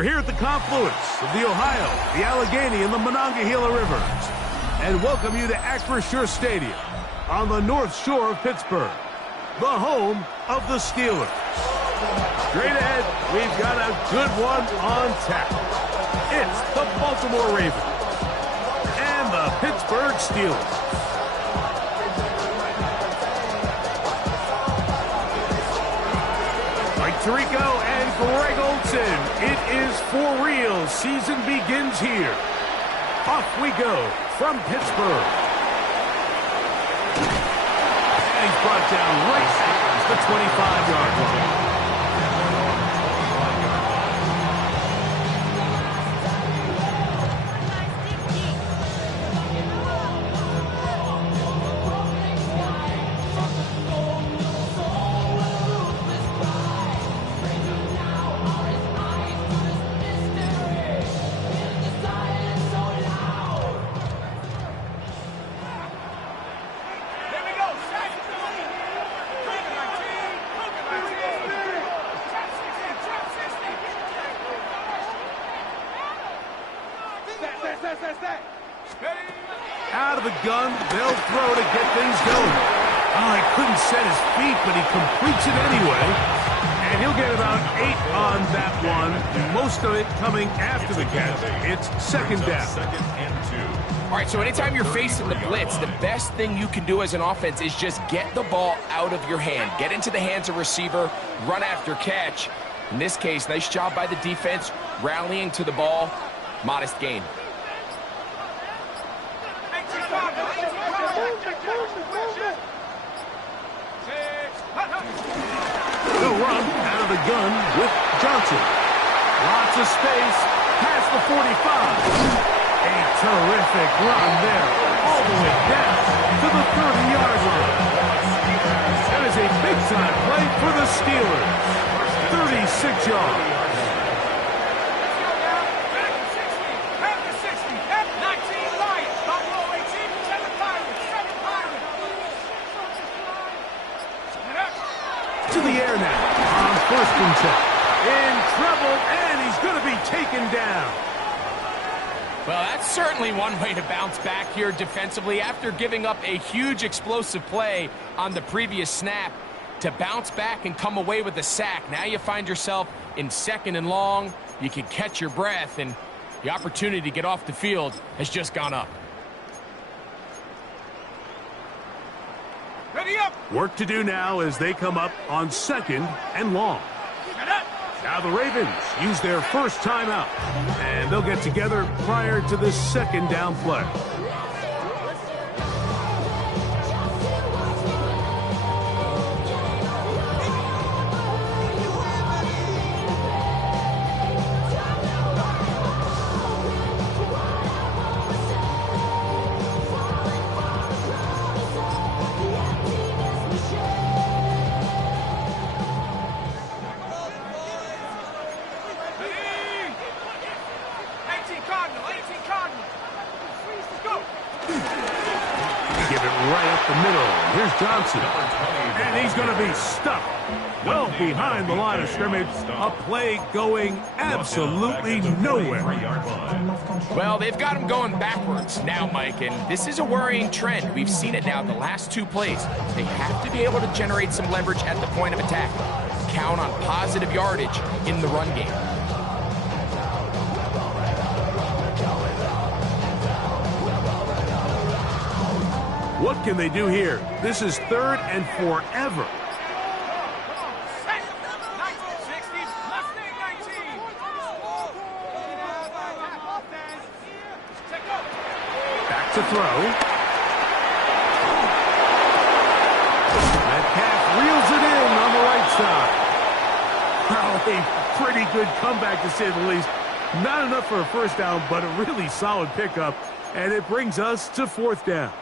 We're here at the confluence of the Ohio, the Allegheny, and the Monongahela Rivers, and welcome you to Acrisure Stadium on the North Shore of Pittsburgh, the home of the Steelers. Straight ahead, we've got a good one on tap. It's the Baltimore Ravens and the Pittsburgh Steelers. Mike Tirico and Greg Olsen. It is for real. Season begins here. Off we go from Pittsburgh. And he's brought down right at the 25-yard line. Out of the gun, they'll throw to get things going. Oh, he couldn't set his feet, but he completes it anyway. And he'll get about 8 on that one, most of it coming after the catch. It's second down. Second and 2. All right, so anytime you're facing the blitz, the best thing you can do as an offense is just get the ball out of your hand. Get into the hands of receiver, run after catch. In this case, nice job by the defense, rallying to the ball. Modest gain. They'll run out of the gun with Johnson. Lots of space past the 45. A terrific run there, all the way down to the 30-yard line. That is a big-time play for the Steelers. 36 yards. To the air now on first and 10. In trouble, and he's going to be taken down. Well, that's certainly one way to bounce back here defensively after giving up a huge explosive play on the previous snap. To bounce back and come away with a sack. Now you find yourself in second and long. You can catch your breath, and the opportunity to get off the field has just gone up. Ready up. Work to do now as they come up on second and long. Now the Ravens use their first timeout, and they'll get together prior to this second down play. Give it right up the middle. Here's Johnson. And he's going to be stuck well behind the line of scrimmage. A play going absolutely nowhere. Well, they've got him going backwards now, Mike, and this is a worrying trend. We've seen it now the last 2 plays. They have to be able to generate some leverage at the point of attack. Count on positive yardage in the run game. What can they do here? This is third and forever. Back to throw. Metcalf reels it in on the right side. Well, a pretty good comeback to say the least. Not enough for a first down, but a really solid pickup. And it brings us to fourth down.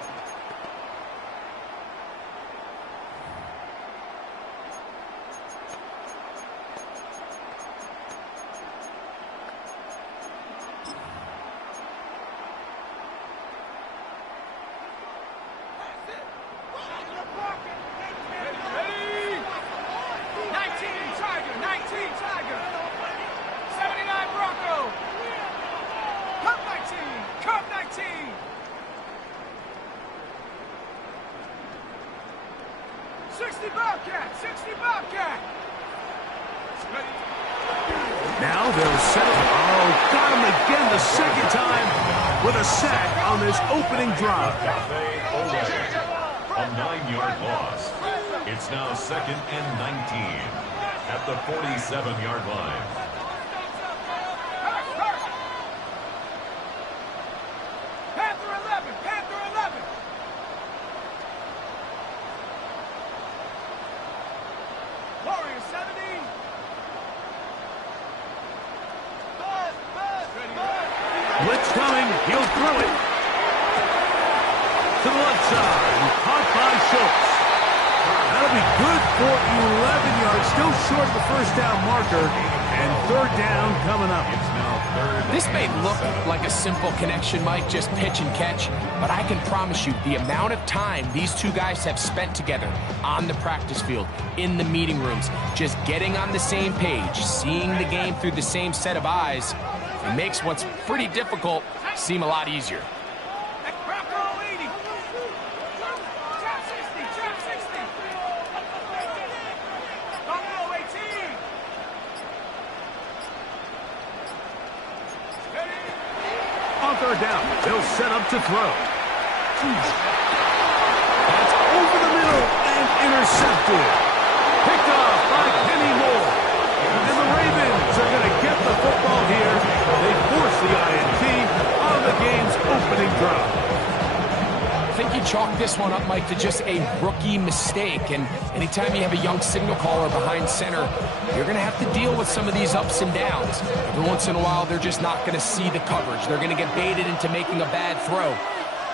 Now they'll settle. Oh, got him again the second time with a sack on this opening drive. A 9-yard loss. It's now 2nd and 19 at the 47-yard line. Blitz coming. He'll throw it to the left side. And caught by Schultz. That'll be good for 11 yards. Still short of the first down marker. And third down coming up. It's now 3rd. This may look like a simple connection, Mike, just pitch and catch, but I can promise you the amount of time these two guys have spent together on the practice field, in the meeting rooms, just getting on the same page, seeing the game through the same set of eyes, it makes what's pretty difficult seem a lot easier. On third down, they'll set up to throw. That's over the middle and intercepted. Picked off by Kenny Moore. And the Ravens are going to get the football here. They force the INT on the game's opening drive. I think you chalk this one up, Mike, to just a rookie mistake. And anytime you have a young signal caller behind center, you're going to have to deal with some of these ups and downs. Every once in a while, they're just not going to see the coverage. They're going to get baited into making a bad throw.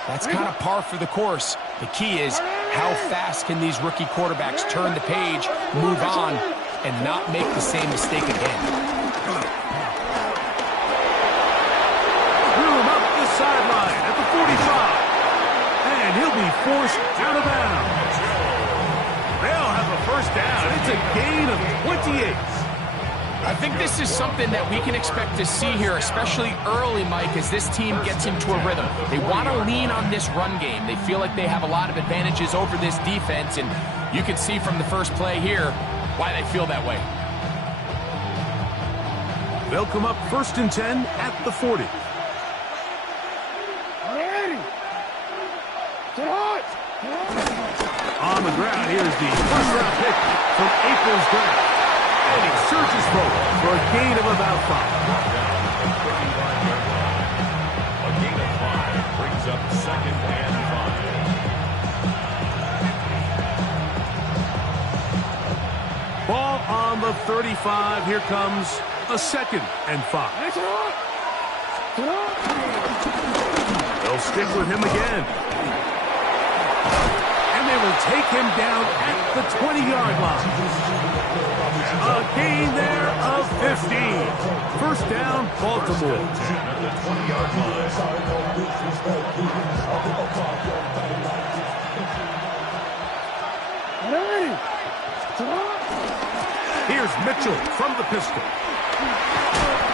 That's kind of par for the course. The key is how fast can these rookie quarterbacks turn the page, move on, and not make the same mistake again. Threw him up the sideline at the 45. And he'll be forced out of bounds. They'll have a first down. It's a gain of 28. I think this is something that we can expect to see here, especially early, Mike, as this team gets into a rhythm. They want to lean on this run game. They feel like they have a lot of advantages over this defense, and you can see from the first play here why they feel that way. They'll come up 1st and 10 at the 40. On the ground, here's the first-round pick from April's draft. And he surges forward for a gain of about 5. A gain of 5 brings up 2nd and 5. Ball on the 35. Here comes a 2nd and 5. They'll stick with him again. And they will take him down at the 20-yard line. A gain there of 15. First down, Baltimore. At the 20-yard line. Here's Mitchell from the pistol.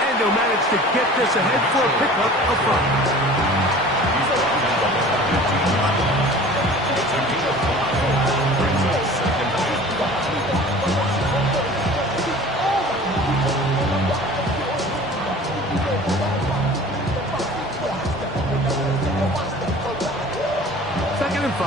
And he'll manage to get this ahead for a pickup of 5. Second and 5.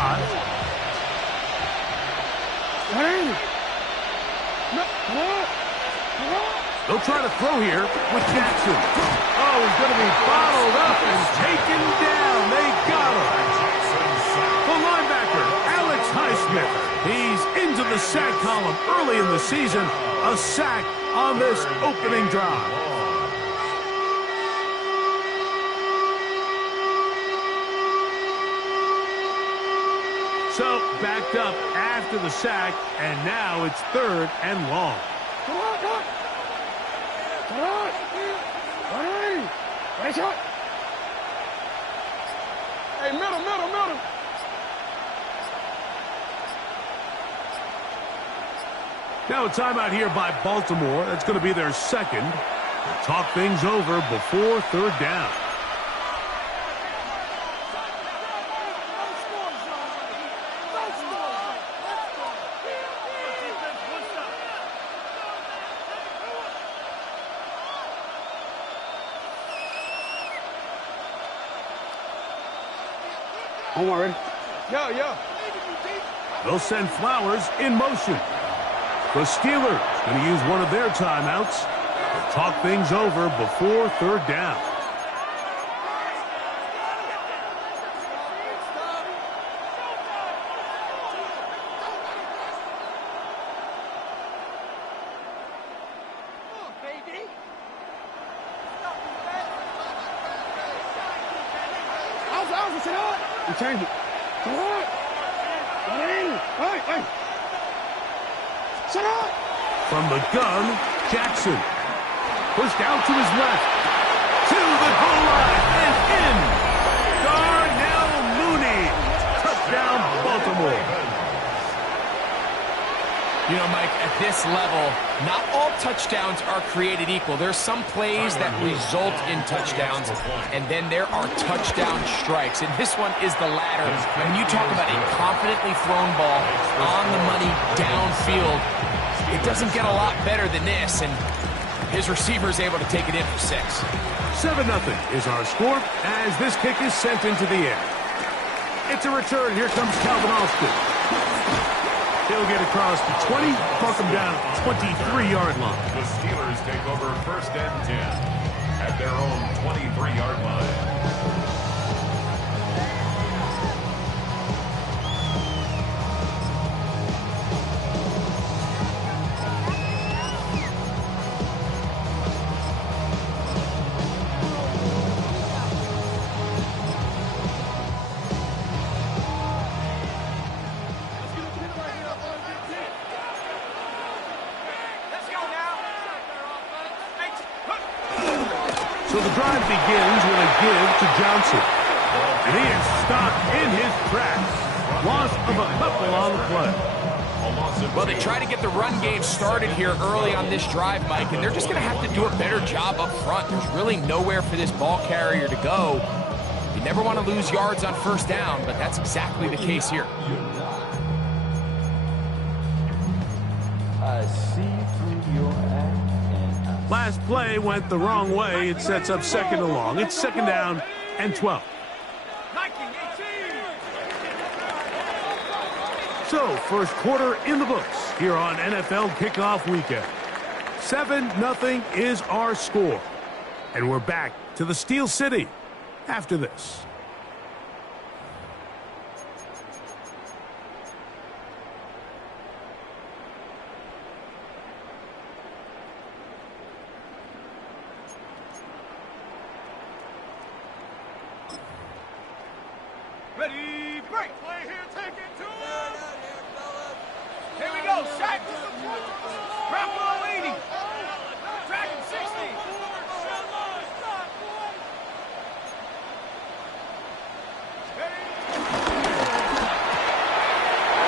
They'll try to throw here with Jackson. Oh, he's going to be bottled up and taken down. They got him. The linebacker, Alex Highsmith. He's into the sack column early in the season. A sack on this opening drive. So, backed up after the sack, and now it's 3rd and long. Hey, middle. Now a timeout here by Baltimore. That's going to be their 2nd. Talk things over before 3rd down. I'm already. They'll send Flowers in motion. The Steelers going to use one of their timeouts to talk things over before third down. Change it. Hey. Shut up. From the gun, Jackson. Pushed out to his left. To the goal line and in. Darnell Mooney. Touchdown, Baltimore. You know, Mike, at this level, not all touchdowns are created equal. There's some plays that result in touchdowns, and then there are touchdown strikes. And this one is the latter. When you talk about a confidently thrown ball on the money downfield, it doesn't get a lot better than this, and his receiver is able to take it in for 6. 7-0 is our score as this kick is sent into the air. It's a return. Here comes Calvin Austin. He'll get across the 20, buck him down at the 23-yard line. The Steelers take over 1st and 10 at their own 23-yard line. So the drive begins with a give to Johnson. And he is stopped in his tracks. Loss of a couple on the play. Well, they try to get the run game started here early on this drive, Mike, and they're just going to have to do a better job up front. There's really nowhere for this ball carrier to go. You never want to lose yards on 1st down, but that's exactly the case here. I see through your act. Last play went the wrong way. It sets up 2nd and long. It's 2nd down and 12. So, 1st quarter in the books here on NFL Kickoff Weekend. 7-0 is our score. And we're back to the Steel City after this. Ready, break. Play here, take it to him. Here we go, shot. Drop ball 80. Dragon 60.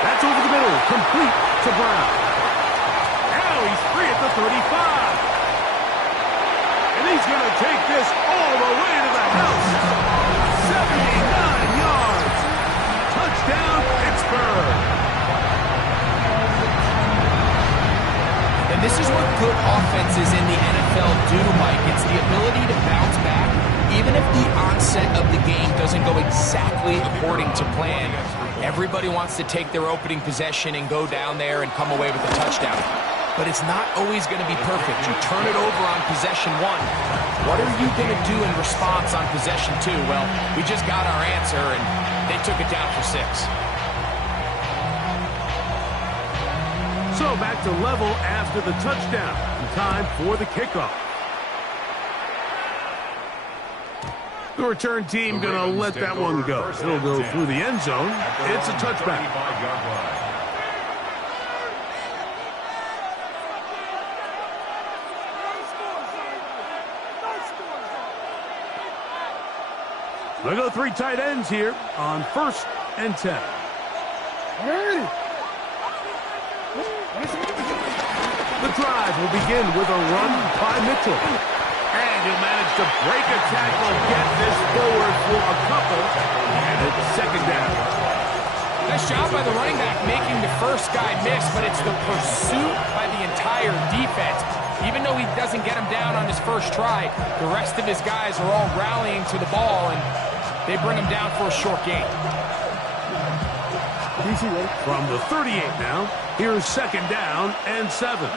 That's over the middle, complete to Brown. Now he's free at the 35. And he's going to take this all the way to the house. 79 yards. Touchdown, Pittsburgh. And this is what good offenses in the NFL do, Mike. It's the ability to bounce back, even if the onset of the game doesn't go exactly according to plan. Everybody wants to take their opening possession and go down there and come away with a touchdown. But it's not always going to be perfect. You turn it over on possession 1. What are you going to do in response on possession 2? Well, we just got our answer, and they took it down for 6. So back to level after the touchdown. And time for the kickoff. The return team going to let that one go. It'll go through the end zone. It's a touchback. They'll go 3 tight ends here on 1st and 10. The drive will begin with a run by Mitchell. And he'll manage to break a tackle, get this forward for a couple, and it's 2nd down. Nice job by the running back making the first guy miss, but it's the pursuit by the entire defense. Even though he doesn't get him down on his first try, the rest of his guys are all rallying to the ball, and They bring him down for a short gain. From the 38 now, here's second down and 7.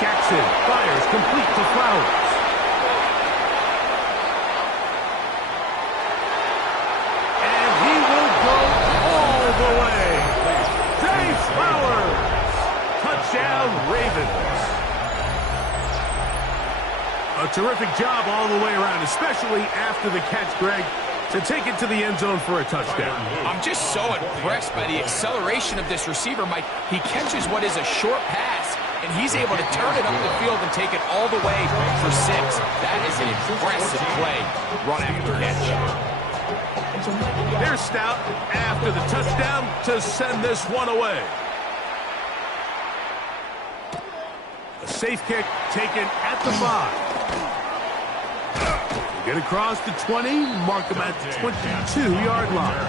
Jackson fires complete to Flowers. And he will go all the way. Zay Flowers. Touchdown, Ravens. A terrific job all the way around, especially after the catch, Greg, to take it to the end zone for a touchdown. I'm just so impressed by the acceleration of this receiver, Mike. He catches what is a short pass, and he's able to turn it up the field and take it all the way for 6. That is an impressive play, run after catch. Here's Stout after the touchdown to send this one away. A safe kick taken at the 5. Get across the 20, mark them at the 22-yard line.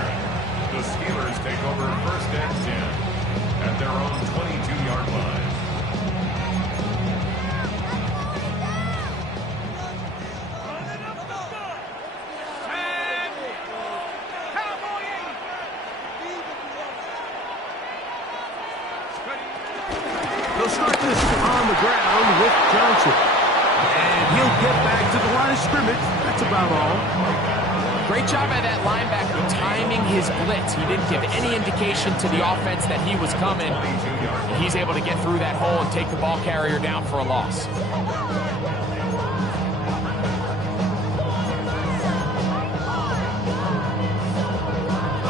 The Steelers take over 1st and 10 at their own 22-yard line. They'll start this on the ground with Johnson. And he'll get back to the line of scrimmage. That's about all. Great job by that linebacker timing his blitz. He didn't give any indication to the offense that he was coming. And he's able to get through that hole and take the ball carrier down for a loss.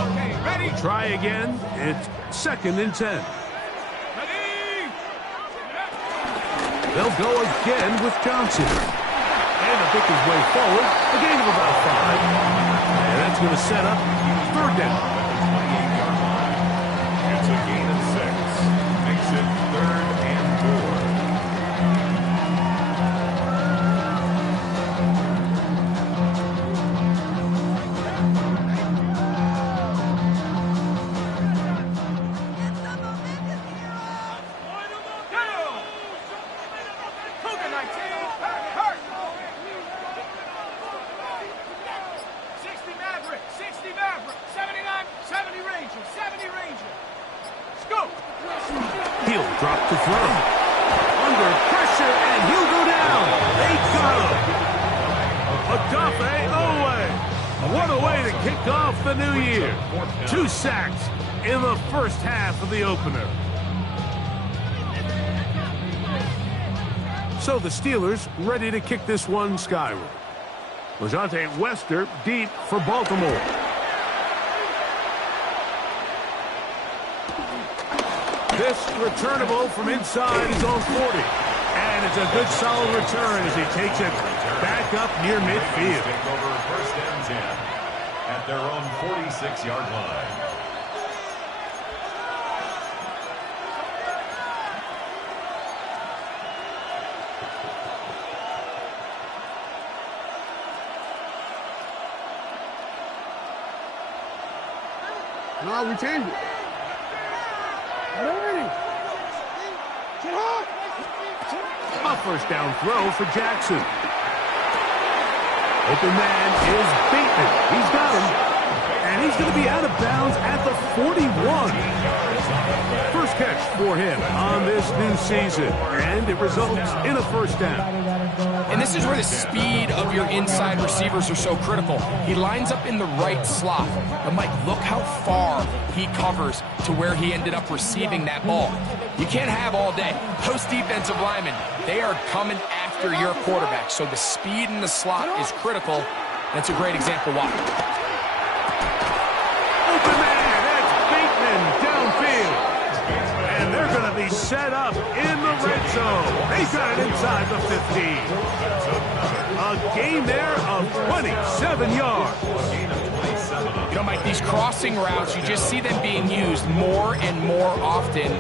Okay, ready? Try again. It's 2nd and 10. They'll go again with Johnson. And he'll pick his way forward. A gain of about 5. And that's going to set up 3rd down. It's a gain of 6. Makes it 3rd and 4. He'll drop to throw. Under pressure, and he'll go down. They got him. Odafe Owe. What a way to kick off the new year. 2 sacks in the first half of the opener. So the Steelers ready to kick this one skyward. Lejante Wester deep for Baltimore. This returnable from inside his own 40. And it's a good solid return as he takes it back up near midfield. Take over 1st and 10 at their own 46-yard line. No, we changed it. Ready. Get up. A first down throw for Jackson. Open man is Bateman. He's got him. And he's going to be out of bounds at the 41. First catch for him on this new season. And it results in a first down. And this is where the speed of your inside receivers are so critical. He lines up in the right slot. But, Mike, look how far he covers to where he ended up receiving that ball. You can't have all day. Those defensive linemen, they are coming after your quarterback. So the speed in the slot is critical. That's a great example why. Open man, that's Bateman downfield. And they're going to be set up in the red zone. They got it inside the 15. A gain there of 27 yards. You know, Mike, these crossing routes, you just see them being used more and more often.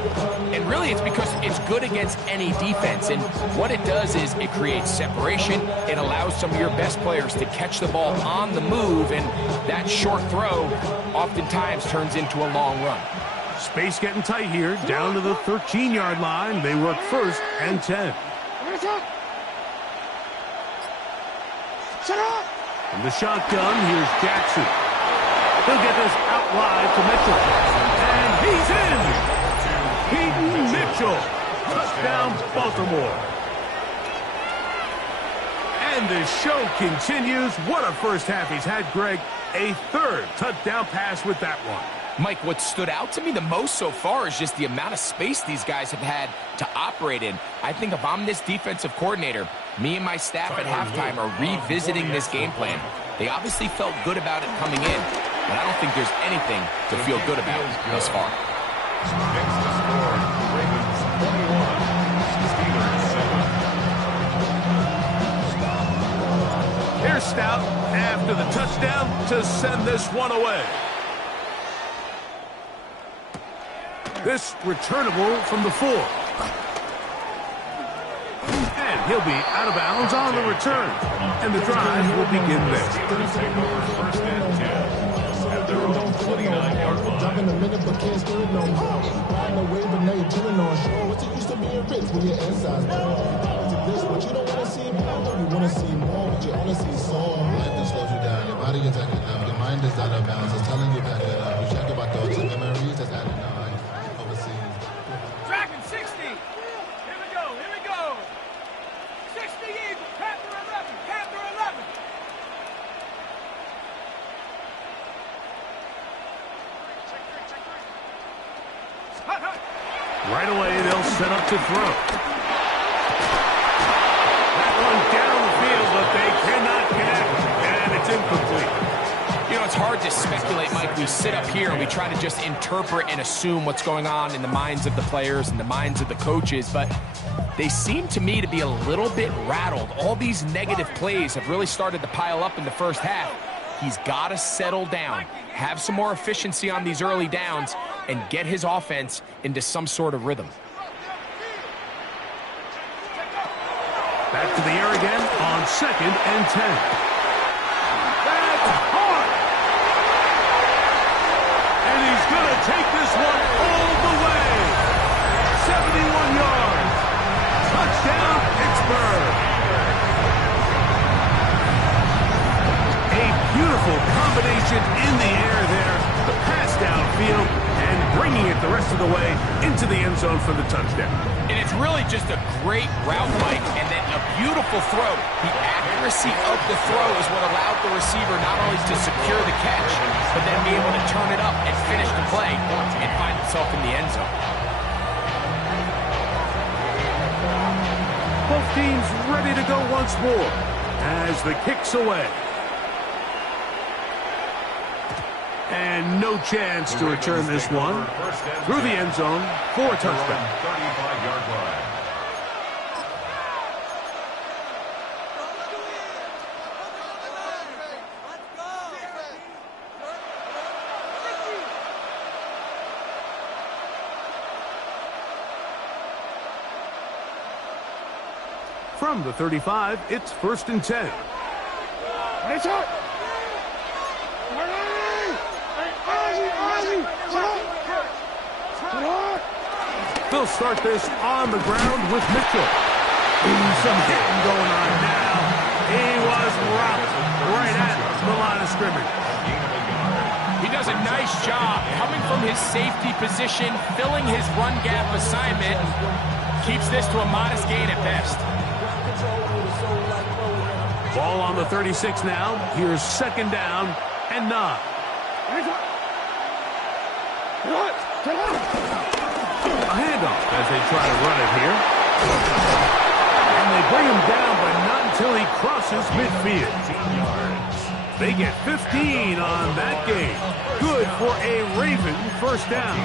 And really, it's because it's good against any defense. And what it does is it creates separation. It allows some of your best players to catch the ball on the move. And that short throw oftentimes turns into a long run. Space getting tight here. Down to the 13-yard line. They work 1st and 10. From the shotgun, here's Jackson. He'll get this out wide to Mitchell. And he's in! Peyton Mitchell. Touchdown, Baltimore. And the show continues. What a first half he's had, Greg. A third touchdown pass with that one. Mike, what stood out to me the most so far is just the amount of space these guys have had to operate in. I think if I'm this defensive coordinator, me and my staff at halftime are revisiting this game plan. They obviously felt good about it coming in, but I don't think there's anything to feel good about thus far. Next to score, Ravens 21, Steelers 7. Here's Stout after the touchdown to send this one away. This returnable from the 4. And he'll be out of bounds on the return. And the drive will begin there. Steelers take over first and 10 at their own 29-yard line. Drop in a minute, but can't steer it no more. Riding a wave, but now you're chilling on shore. What's it used to being rich when your inside's poor? This, but you don't want to see more. You want to see more, but you only see soul. Life that slows you down. Your body is acting up. Your mind is out of bounds. It's telling you back it up. You check about thoughts and memories that's adding up. Dragon 60. Here we go. Here we go. 60 Eagle. Panther 11. Panther 11. Hut, hut. Right away, they'll set up to throw. That one down the field, but they cannot connect. And it's incomplete. You know, it's hard to speculate, Mike. We sit up here and we try to just interpret and assume what's going on in the minds of the players and the minds of the coaches, but they seem to me to be a little bit rattled. All these negative plays have really started to pile up in the first half. He's got to settle down, have some more efficiency on these early downs, and get his offense into some sort of rhythm. Back to the air again on 2nd and 10. Gonna take this one all the way. 71 yards. Touchdown, Pittsburgh. A beautiful combination in the air there. The pass downfield and bringing it the rest of the way into the end zone for the touchdown. And it's really just a great route, Mike, and then a beautiful throw. The accuracy of the throw is what allowed the receiver not only to secure the catch, but then be able to turn it up and finish the play and find himself in the end zone. Both teams ready to go once more as the kick's away. And no chance to return this one through the end zone for a touchdown. 35-yard line. From the 35, it's 1st and 10. They'll start this on the ground with Mitchell. Some hitting going on now. He was rocked right at the line of scrimmage. He does a nice job coming from his safety position, filling his run gap assignment, and keeps this to a modest gain at best. Ball on the 36 now. Here's 2nd down and 9. A handoff as they try to run it here. And they bring him down, but not until he crosses midfield. 15 yards. They get 15 on that game. Good for a Raven first down.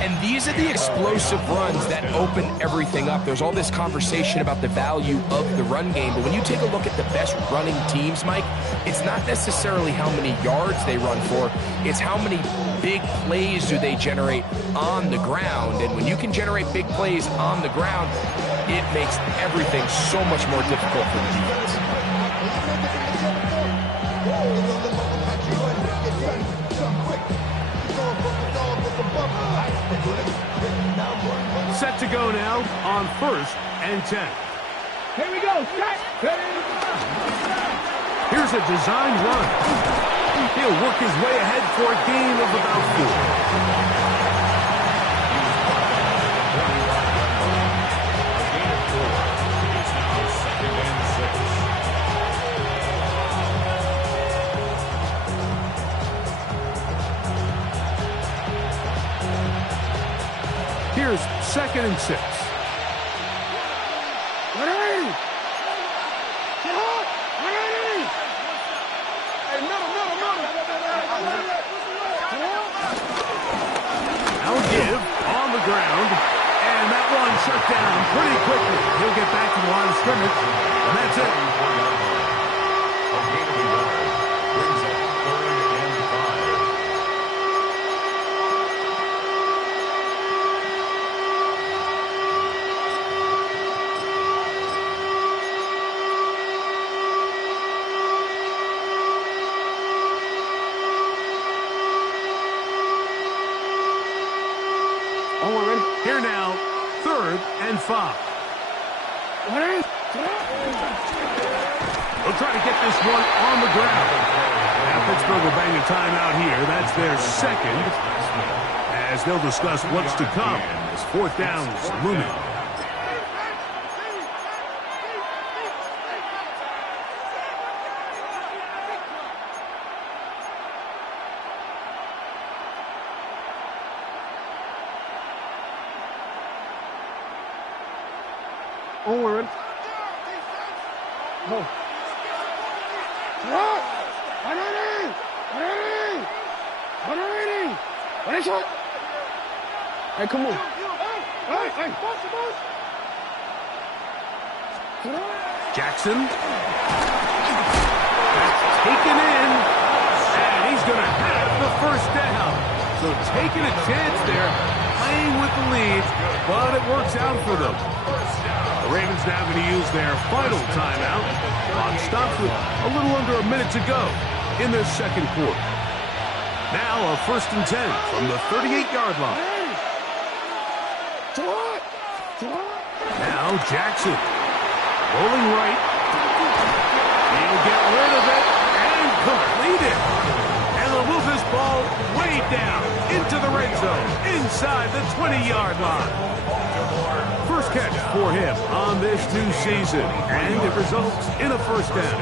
And these are the explosive runs that open everything up. There's all this conversation about the value of the run game, but when you take a look at the best running teams, Mike, it's not necessarily how many yards they run for, it's how many big plays do they generate on the ground. And when you can generate big plays on the ground, it makes everything so much more difficult for the defense. Set to go now on 1st and 10. Here we go. Shot. Here's a designed run. He'll work his way ahead for a gain of about 4. Here's 2nd and 6. Now give on the ground, and that one shut down pretty quickly. He'll get back to the line of scrimmage, and that's it. Here now, 3rd and 5. They'll try to get this one on the ground. Now Pittsburgh will bang a timeout here. That's their 2nd, as they'll discuss what's to come as 4th down's looming. Onward. Go. Hey, come on. Hey. Jackson. That's taken in. And he's going to have the 1st down. So taking a chance there, playing with the lead, but it works out for them. The Ravens now going to use their final timeout. Clock stops with a little under a minute to go in this 2nd quarter. Now a 1st and 10 from the 38-yard line. Now Jackson rolling right. He'll get rid of it and complete it. And they'll move this ball way down into the red zone inside the 20-yard line. First catch for him on this new season, and it results in a 1st down.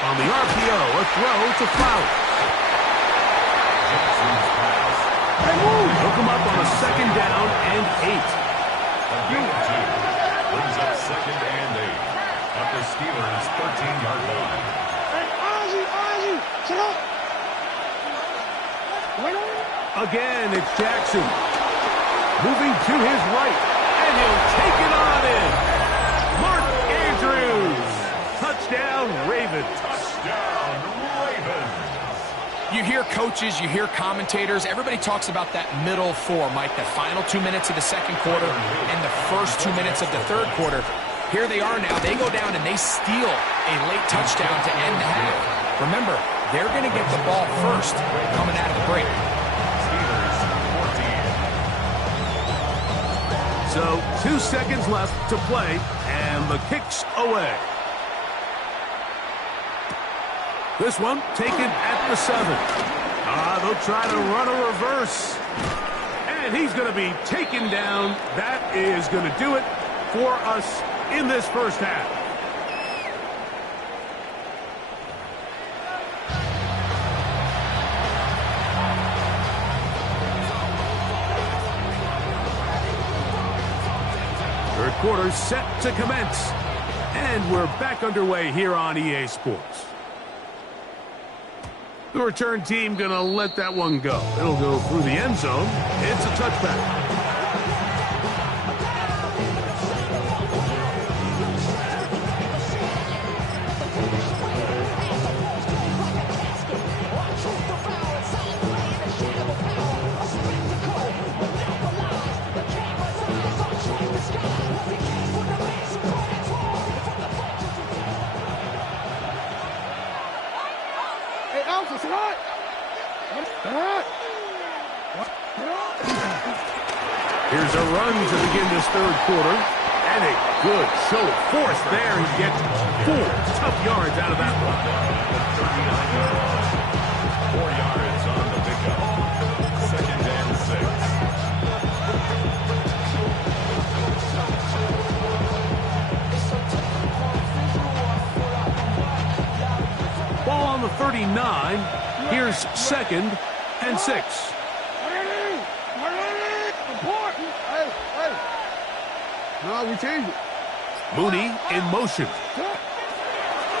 On the RPO, a throw to Flowers. He'll come up on a 2nd down and 8. Brings up 2nd and 8 at the Steelers' 13-yard line. Again, it's Jackson. Moving to his right, and he'll take it on in. Mark Andrews. Touchdown, Ravens. Touchdown, Ravens. You hear coaches, you hear commentators, everybody talks about that middle 4, Mike, the final 2 minutes of the 2nd quarter and the first 2 minutes of the 3rd quarter. Here they are now. They go down and they steal a late touchdown to end the half. Remember, they're going to get the ball first coming out of the break. Steelers 14. So 2 seconds left to play, and the kick's away. This one taken at the 7. They'll try to run a reverse. And he's going to be taken down. That is going to do it for us in this 1st half. Third quarter set to commence. And we're back underway here on EA Sports. The return team going to let that one go. It'll go through the end zone. It's a touchback. Here's a run to begin this third quarter. And a good show of force there. He gets 4 tough yards out of that one. 4 yards on the pickup. 2nd and 6. Ball on the 39. Here's 2nd and 6. No, we changed it. Mooney in motion.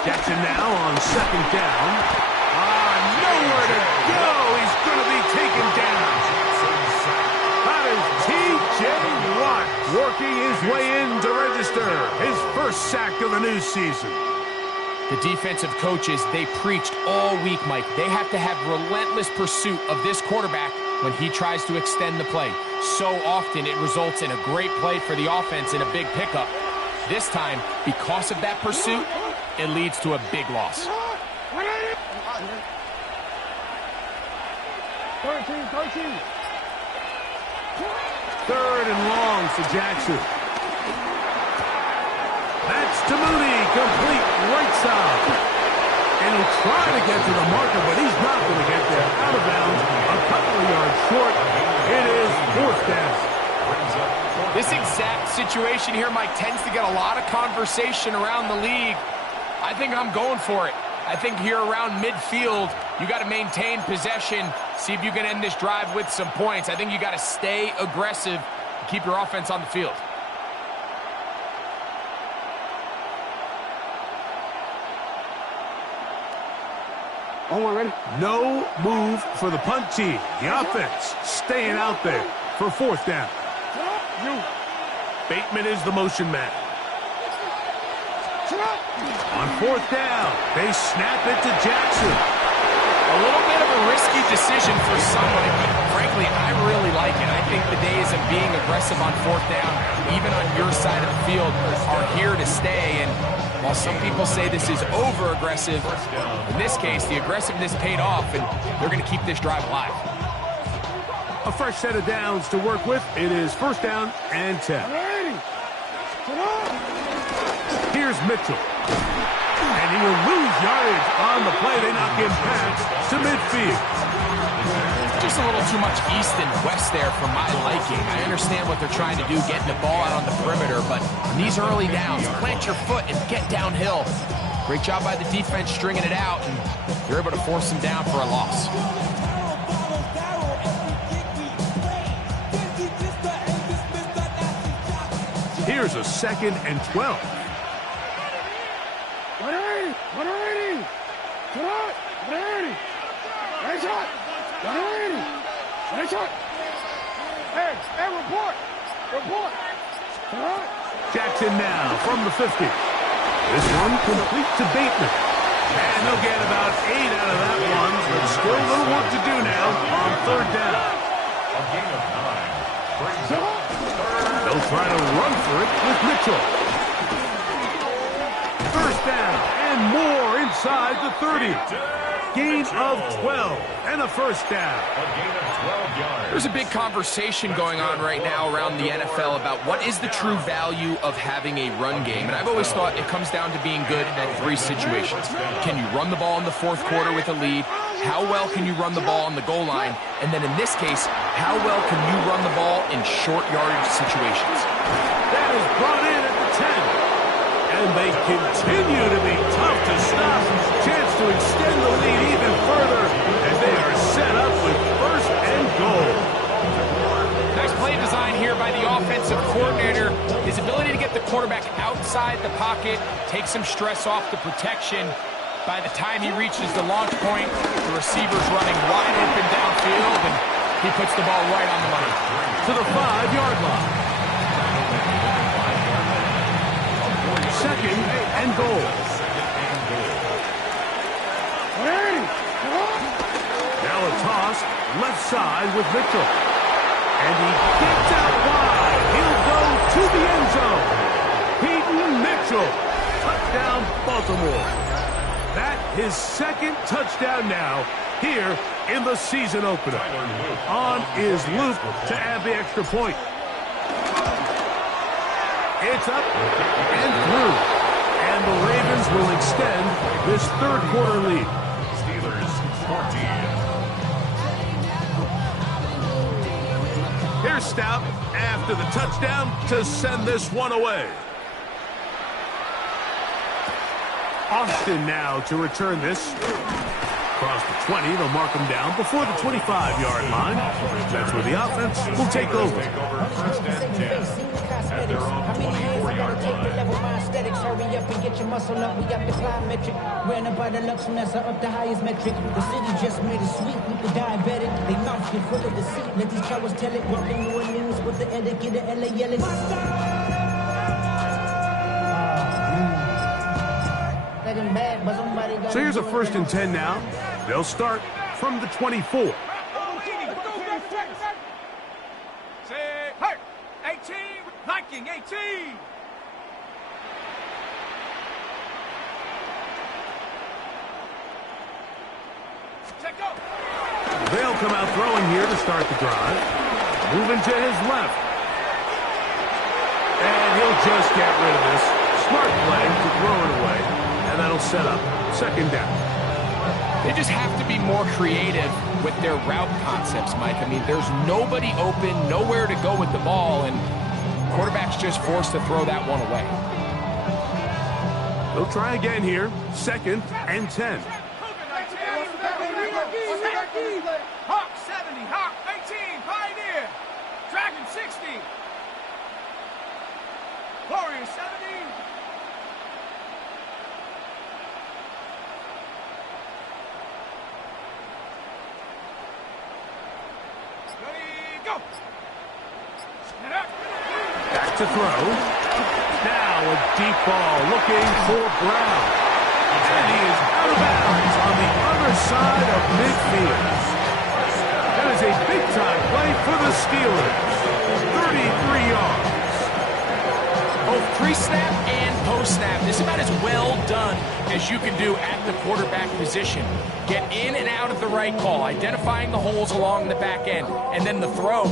Jackson now on 2nd down. Nowhere to go. He's going to be taken down. That is T.J. Watt working his way in to register his first sack of the new season. The defensive coaches, they preached all week, Mike. They have to have relentless pursuit of this quarterback when he tries to extend the play. So often it results in a great play for the offense and a big pickup. This time, because of that pursuit, it leads to a big loss. 13. 3rd and long for Jackson. That's to Mooney, complete right side. And he'll try to get to the marker, but he's not going to get there. Out of bounds, a couple of yards short. It is 4th down. This exact situation here, Mike, tends to get a lot of conversation around the league. I think I'm going for it. I think here around midfield, you got to maintain possession, see if you can end this drive with some points. I think you got to stay aggressive and keep your offense on the field. Ready? No move for the punt team. The offense staying out there for 4th down. Bateman is the motion man. On 4th down, they snap it to Jackson. A little bit of a risky decision for somebody, but frankly, I really like it. I think the days of being aggressive on 4th down, even on your side of the field, are here to stay. And while some people say this is over-aggressive, in this case, the aggressiveness paid off, and they're going to keep this drive alive. A fresh set of downs to work with. It is 1st down and 10. Here's Mitchell. And he will lose yardage on the play. They knock him back to midfield. Just a little too much east and west there for my liking. I understand what they're trying to do, getting the ball out on the perimeter, but in these early downs, plant your foot and get downhill. Great job by the defense stringing it out, and they're able to force them down for a loss. Here's a 2nd and 12. Report. Jackson now from the 50. This one complete to Bateman. And they'll get about 8 out of that one, but still a little work to do now on 3rd down. A gain of 9 brings up 3rd. They'll try to run for it with Mitchell. 1st down and more inside the 30. Gain of 12 and a 1st down. A gain of 12 yards. There's a big conversation going on right now around the NFL about what is the true value of having a run game. And I've always thought it comes down to being good at 3 situations. Can you run the ball in the 4th quarter with a lead? How well can you run the ball on the goal line? And then in this case, how well can you run the ball in short yardage situations? That is brought in at the 10. And they continue to be tough to stop. Chance to extend the lead even further as they are set up with 1st and goal. Nice play design here by the offensive coordinator. His ability to get the quarterback outside the pocket, take some stress off the protection. By the time he reaches the launch point, the receiver's running wide open downfield, and he puts the ball right on the money. To the 5-yard line. 2nd and goal. Now a toss, left side with Mitchell. And he gets out wide. He'll go to the end zone. Peyton Mitchell. Touchdown, Baltimore. That his second touchdown now here in the season opener. On is Luke to add the extra point. It's up and through. And the Ravens will extend this third quarter lead. Steelers 14. Here's Stout after the touchdown to send this one away. Austin now to return this. Across the 20, they'll mark him down before the 25-yard line. That's where the offense will take over. First and 10 at their own 24-yard line. Hurry up and get your muscle up. We got the plyometric. Ran up by the luxury, that's up the highest metric. The city just made it sweet with the diabetic. They mouth get full of deceit. Let these cowards tell it. Walking New Orleans with the etiquette of LA yelling. So here's a 1st and 10 now. They'll start from the 24. Say, hey, 18, Viking 18. They'll come out throwing here to start the drive. Moving to his left. And he'll just get rid of this. Smart play to throw it away. And that'll set up 2nd down. They just have to be more creative with their route concepts, Mike. I mean, there's nobody open, nowhere to go with the ball, and quarterback's just forced to throw that one away. They'll try again here. 2nd and 10. Hawk 70, Hawk 18, Pioneer. Dragon 60. Warrior 70. Ready, go. Back to throw. Now a deep ball looking for Brown. And he is out of bounds on the other side of midfield. That is a big-time play for the Steelers. 33 yards. Both pre-snap and post-snap, this is about as well done as you can do at the quarterback position. Get in and out of the right call, identifying the holes along the back end, and then the throw.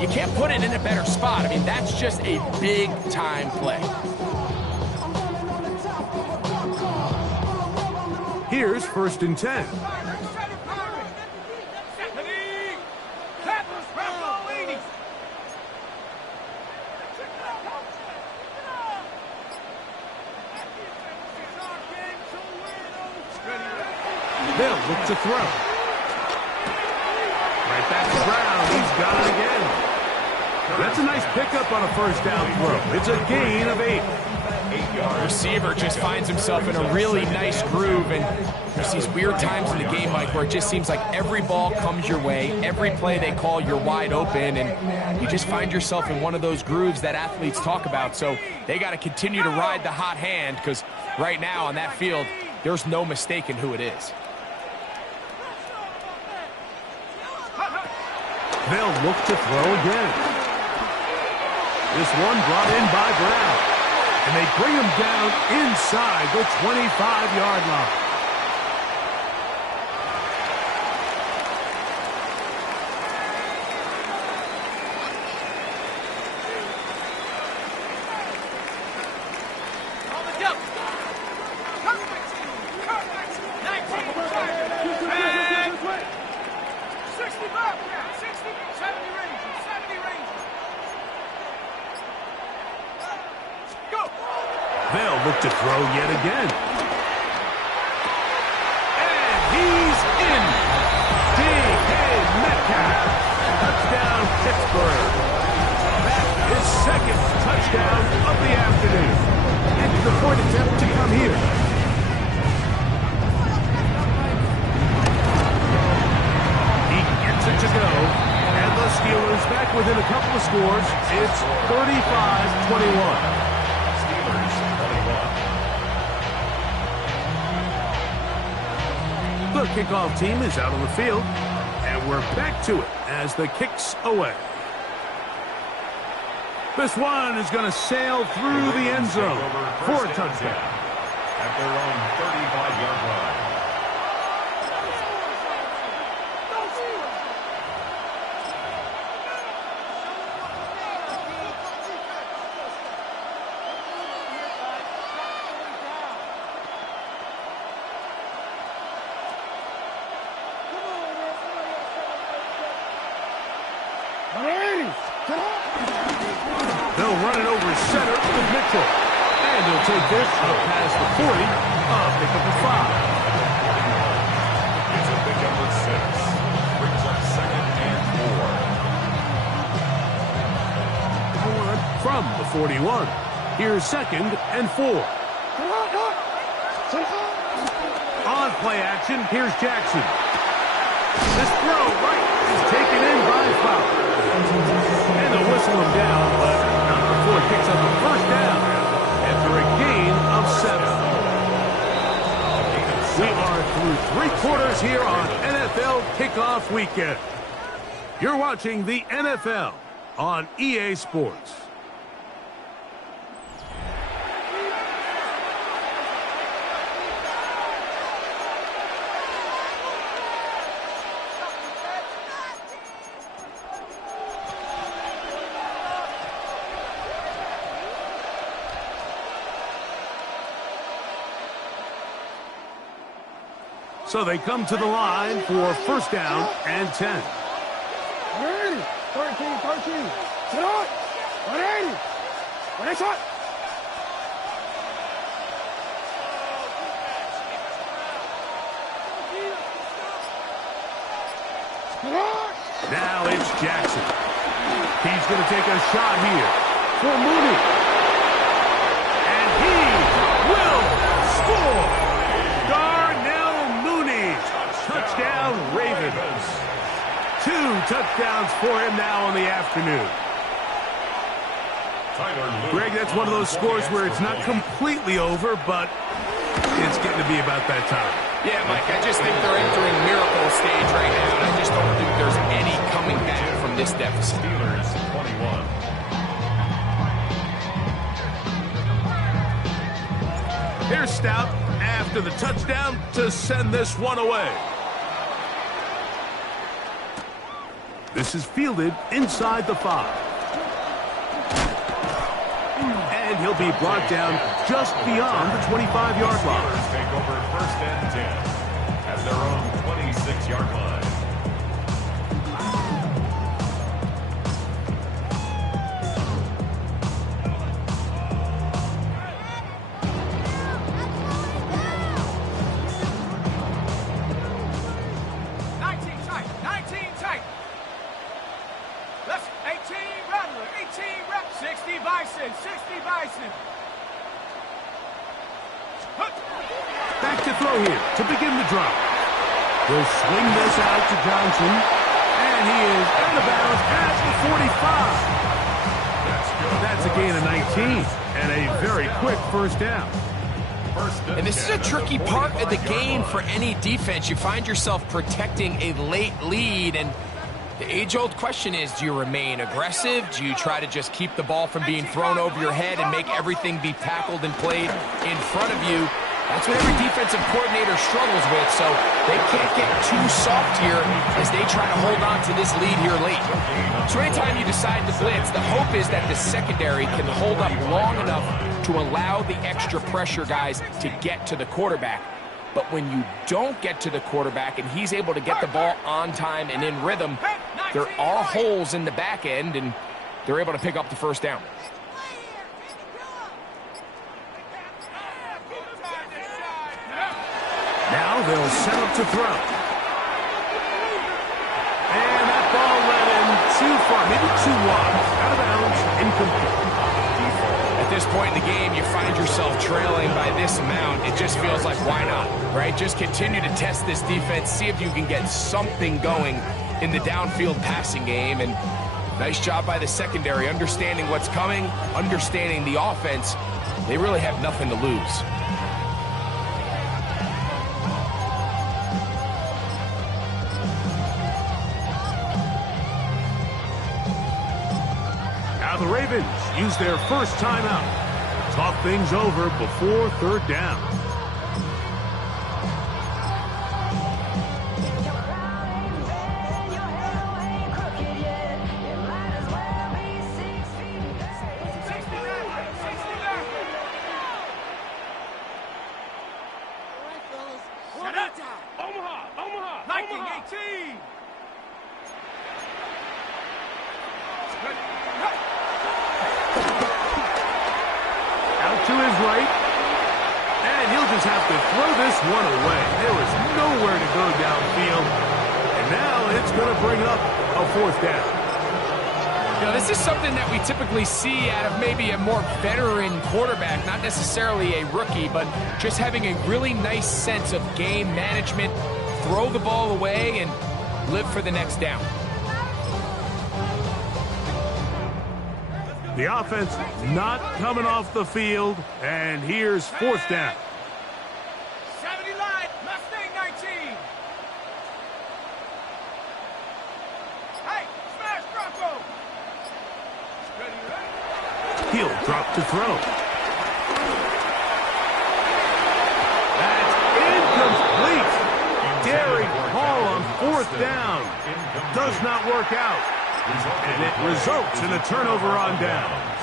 You can't put it in a better spot. I mean, that's just a big-time play. Here's 1st and 10. They'll look to throw. Right back to Brown. He's got it again. That's a nice pickup on a 1st down throw. It's a gain of 8. The receiver just finds himself in a really nice groove, and there's these weird times in the game, Mike, where it just seems like every ball comes your way, every play they call, you're wide open, and you just find yourself in one of those grooves that athletes talk about. So they got to continue to ride the hot hand, because right now on that field, there's no mistaking who it is. They'll look to throw again. This one brought in by Brown. And they bring him down inside the 25-yard line. They'll look to throw yet again. And he's in. D.K. Metcalf. Touchdown, Pittsburgh. That is 2nd touchdown of the afternoon. Extra point attempt to come here. He gets it to go. And the Steelers back within a couple of scores. It's 35-21. The kickoff team is out on the field, and we're back to it as the kick's away. This one is going to sail through the end zone for a touchdown. At their own 35-yard line. with Mitchell. And he'll take this up past the 40. Pick up a 5. It's a pickup of 6. Brings up 2nd and 4. From the 41. Here's 2nd and 4. On play action, here's Jackson. This throw right is taken in by Foul. And they'll whistle him down, but not before he picks up a first down after a gain of 7. We are through 3 quarters here on NFL Kickoff Weekend. You're watching the NFL on EA Sports. So they come to the line for first down and 10. 180, 13. Sit on. 180. 180. Now it's Jackson. He's going to take a shot here for Mooney. And he will score. Touchdown, Ravens. 2 touchdowns for him now on the afternoon. Greg, that's one of those scores where it's not completely over, but it's getting to be about that time. Yeah, Mike, I just think they're entering miracle stage right now, and I just don't think there's any coming back from this deficit. Steelers 21. Here's Stout after the touchdown to send this one away. This is fielded inside the 5. And he'll be brought down just beyond the 25-yard line. Steelers take over 1st and 10 at their own 26-yard line. Back to throw here to begin the drive. He'll swing this out to Johnson, and he is out of bounds at the 45. That's a gain of 19 and a very quick first down. And this is a tricky part of the game for any defense. You find yourself protecting a late lead, and the age-old question is, do you remain aggressive? Do you try to just keep the ball from being thrown over your head and make everything be tackled and played in front of you? That's what every defensive coordinator struggles with, so they can't get too soft here as they try to hold on to this lead here late. So anytime you decide to blitz, the hope is that the secondary can hold up long enough to allow the extra pressure guys to get to the quarterback. But when you don't get to the quarterback and he's able to get the ball on time and in rhythm, there are holes in the back end, and they're able to pick up the first down. Now they'll set up to throw. And that ball led him too far, maybe too wide. Out of bounds, incomplete. At this point in the game, you find yourself trailing by this amount. It just feels like, why not, right? Just continue to test this defense, see if you can get something going in the downfield passing game. And nice job by the secondary, understanding what's coming, understanding the offense. They really have nothing to lose. Now the Ravens use their first timeout. Talk things over before third down. Steelers have to throw this one away. There is nowhere to go downfield. And now it's going to bring up a 4th down. You know, this is something that we typically see out of maybe a more veteran quarterback, not necessarily a rookie, but just having a really nice sense of game management, throw the ball away, and live for the next down. The offense not coming off the field, and here's 4th down. 70 line, Mustang 19. Hey, smash Bronco. He'll drop to throw. That's incomplete. Daring call on 4th down. Does not work out. And it results in a turnover on downs.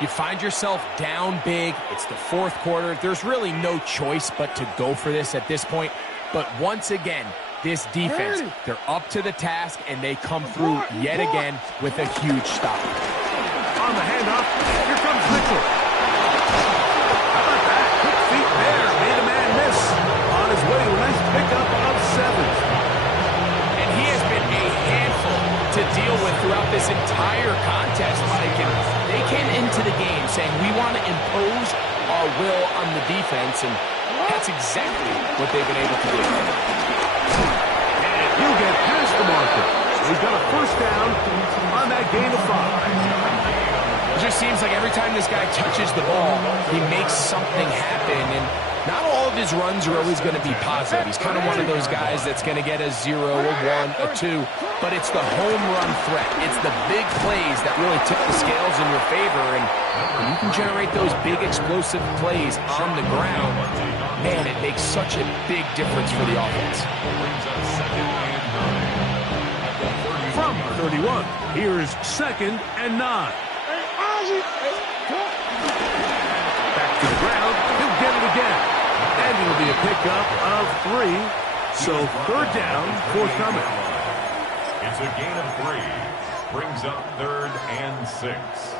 You find yourself down big. It's the 4th quarter. There's really no choice but to go for this at this point. But once again, this defense, they're up to the task, and they come through yet again with a huge stop. On the handoff, here comes Mitchell. How about that? Quick feet there. Made a man miss. On his way to a nice pickup of 7. And he has been a handful to deal with throughout this entire contest, Mike. And they came into the game saying, we want to impose our will on the defense, and that's exactly what they've been able to do. And he'll get past the marker. So he's got a 1st down on that gain of 5. It just seems like every time this guy touches the ball, he makes something happen, and not all of his runs are always going to be positive. He's kind of one of those guys that's going to get a 0, a 1, a 2, but it's the home run threat. It's the big plays that really tip the scales in your favor, and when you can generate those big explosive plays on the ground, man, it makes such a big difference for the offense. From 31, here's 2nd and 9. Back to the ground. He'll get it again. And it'll be a pickup of 3. So 3rd down, forthcoming. It's a gain of 3. Brings up 3rd and 6.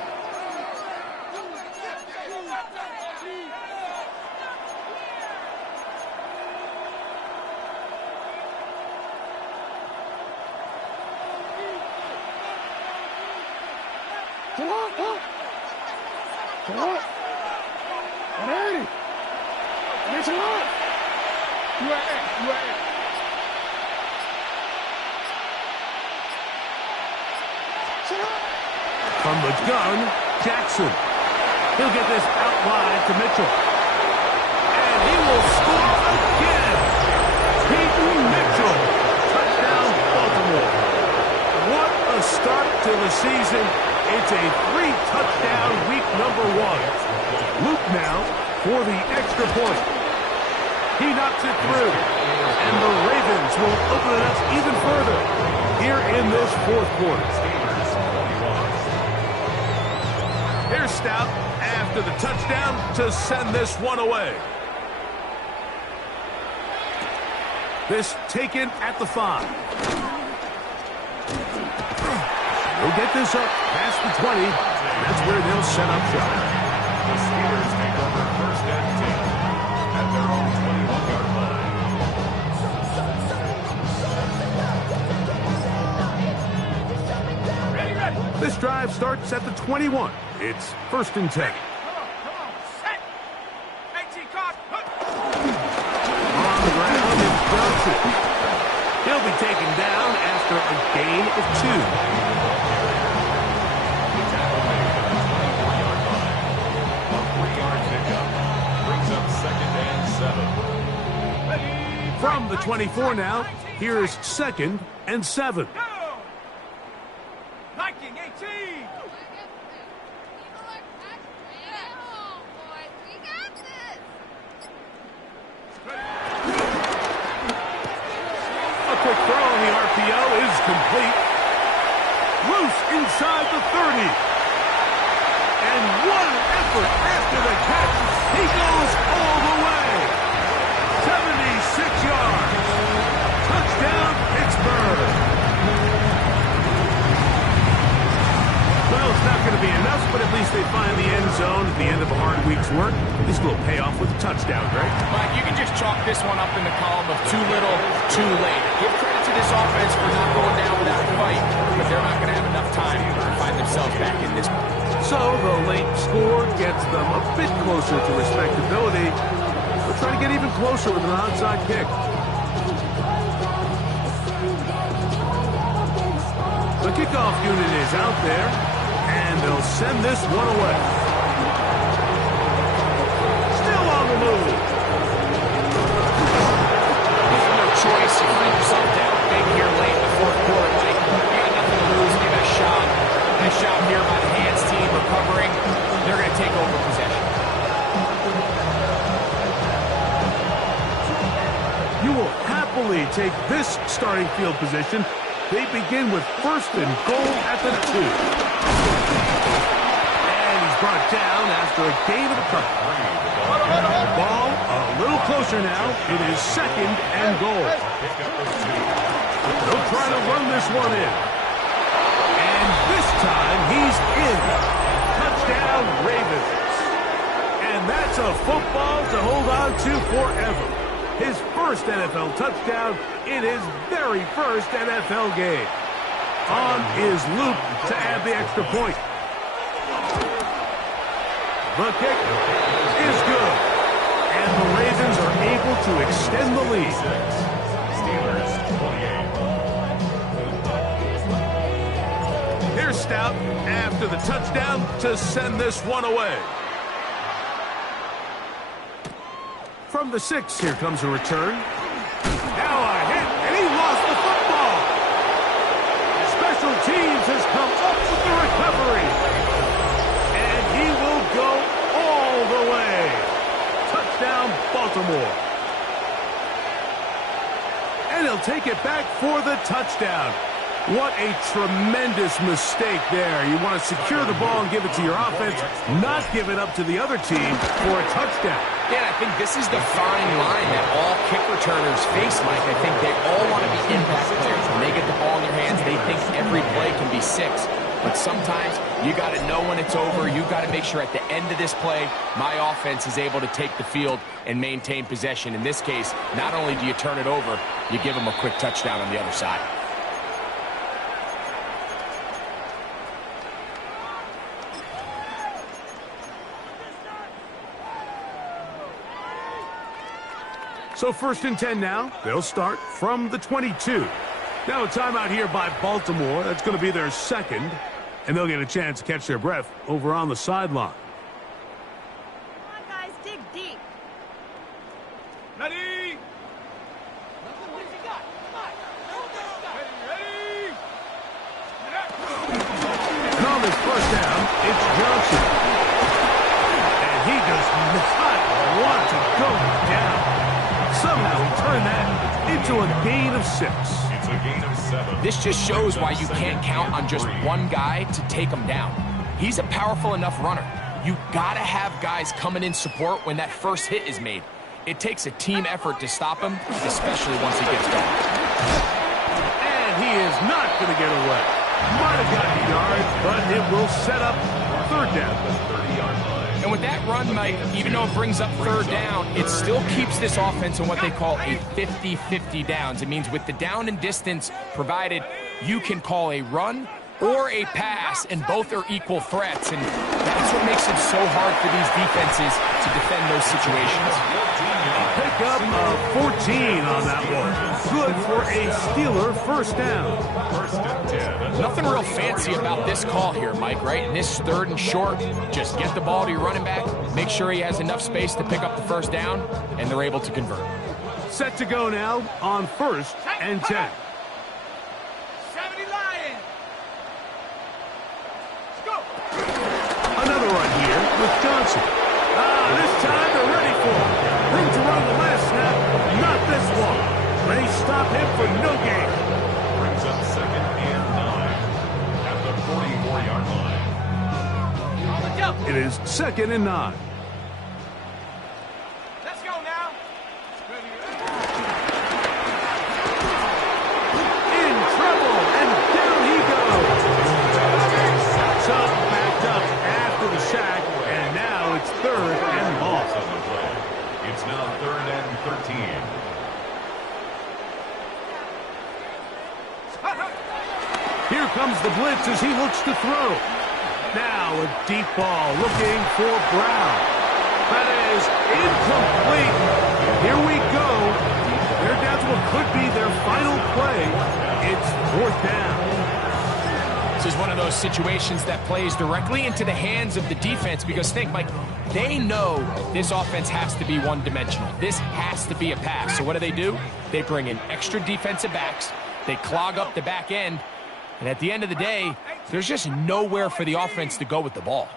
From the gun, Jackson. He'll get this out wide to Mitchell. And he will score again. Peyton Mitchell. Touchdown, Baltimore. What a start to the season. It's a 3-touchdown week number 1. Luke now for the extra point. He knocks it through. And the Ravens will open it up even further here in this 4th quarter. Here's Stout after the touchdown to send this one away. This taken at the 5. They'll get this up past the 20. And that's where they'll set up shop. The Steelers take over 1st and 10 at their own 21-yard line. This drive starts at the 21. It's 1st and 10. Come on, set. 18 card. On the ground is Johnson. He'll be taken down after a gain of 2. The tackle made at the 24-yard line. A 3-yard pickup brings up 2nd and 7. From the 24 now, here's 2nd and 7. Go. Viking 18. A quick throw on the RPO is complete. Loose inside the 30. And what an effort after the catch. He goes all the way. 76 yards. Touchdown, Pittsburgh. Well, it's not going to be enough, but at least they find the end zone at the end of a hard week's work. This will pay off with a touchdown, Greg. Mike, you can just chalk this one up in the column of too little, too late. Give credit to this offense for not going down without a fight, but they're not going to have enough time to find themselves back in this one. So the late score gets them a bit closer to respectability. We'll try to get even closer with an onside kick. The kickoff unit is out there, and they'll send this one away. Still on the move. No choice. You find yourself down big here late in the fourth quarter, Mike. You got nothing to lose. Give it a shot. Nice job here by the hands team recovering. They're going to take over possession. You will happily take this starting field position. They begin with first and goal at the 2. And he's brought down after a gain of a couple. Ball a little closer now. It is second and goal. They'll try to run this one in. And this time he's in. Touchdown, Ravens. And that's a football to hold on to forever. His first NFL touchdown in his very first NFL game. On is Luke to add the extra point. The kick is good. And the Ravens are able to extend the lead. Steelers 28. Here's Stout after the touchdown to send this one away. From the 6, here comes a return. Now a hit, and he lost the football. Special teams has come up with the recovery. And he will go all the way. Touchdown, Baltimore. And he'll take it back for the touchdown. What a tremendous mistake there. You want to secure the ball and give it to your offense, not give it up to the other team for a touchdown. Yeah, I think this is the fine line that all kick returners face, Mike. I think they all want to be impact players. When they get the ball in their hands, they think every play can be 6. But sometimes you got to know when it's over. You got to make sure at the end of this play, my offense is able to take the field and maintain possession. In this case, not only do you turn it over, you give them a quick touchdown on the other side. So first and 10 now. They'll start from the 22. Now a timeout here by Baltimore. That's going to be their second. And they'll get a chance to catch their breath over on the sideline. Come on, guys, dig deep. Ready? What has he got? Come on. Ready? And on this first down, it's Johnson. And he does not want to go down. Somehow he turned that into a gain of 6. It's a gain of 7. This just shows why you can't count on just one guy to take him down. He's a powerful enough runner. You gotta have guys coming in support when that first hit is made. It takes a team effort to stop him, especially once he gets going. And he is not going to get away. Might have gotten a yard, but it will set up third down. 30-yard line. And with that run, Mike, even though it brings up third down, it still keeps this offense in what they call a 50-50 downs. It means with the down and distance provided, you can call a run or a pass, and both are equal threats. And that's what makes it so hard for these defenses to defend those situations. Pick up a 14 on that one. Good for a Steeler first down. First and 10. Nothing real fancy about this call here, Mike, right? In this third and short, just get the ball to your running back, make sure he has enough space to pick up the first down, and they're able to convert. Set to go now on first and 10. 70 Lions. Let's go. Another run here with Johnson. This time they're ready for it. Room to run the last snap, not this one. They stop him for no gain. Brings up second and 9 at the 44-yard line. It is second and 9. Let's go now. In trouble, and down he goes. Chubb backed up after the sack, and now it's third and ball. Here comes the blitz as he looks to throw. Now a deep ball looking for Brown. That is incomplete. Here we go. They're down to what could be their final play. It's 4th down. This is one of those situations that plays directly into the hands of the defense because think, Mike, they know this offense has to be one-dimensional. This has to be a pass. So what do? They bring in extra defensive backs. They clog up the back end. And at the end of the day, there's just nowhere for the offense to go with the ball.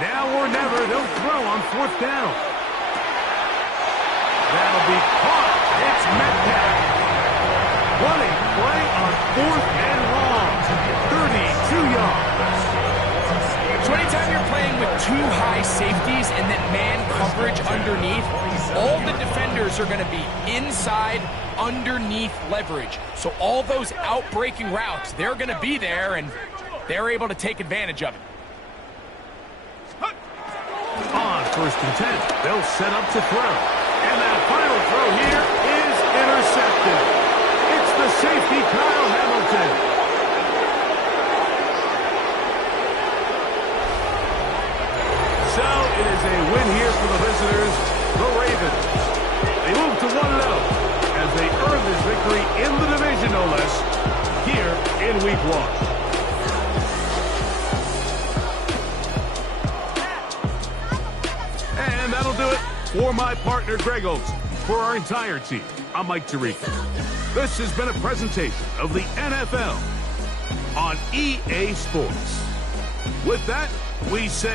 Now or never, they'll throw on 4th down. That'll be caught. It's Metcalf. Running play on 4th and long. 32 yards. So anytime you're playing with 2 high safeties and then man coverage underneath, all the defenders are going to be inside, underneath leverage. So all those out-breaking routes, they're going to be there, and they're able to take advantage of it. On 1st and 10, they'll set up to throw. And that final throw here is intercepted. It's the safety, Kyle Hamilton. So it is a win here for the visitors, the Ravens. They move to 1-0 as they earn this victory in the division, no less, here in Week 1. And that'll do it for my partner, Greg Olson. For our entire team, I'm Mike Tirico. This has been a presentation of the NFL on EA Sports. With that, we say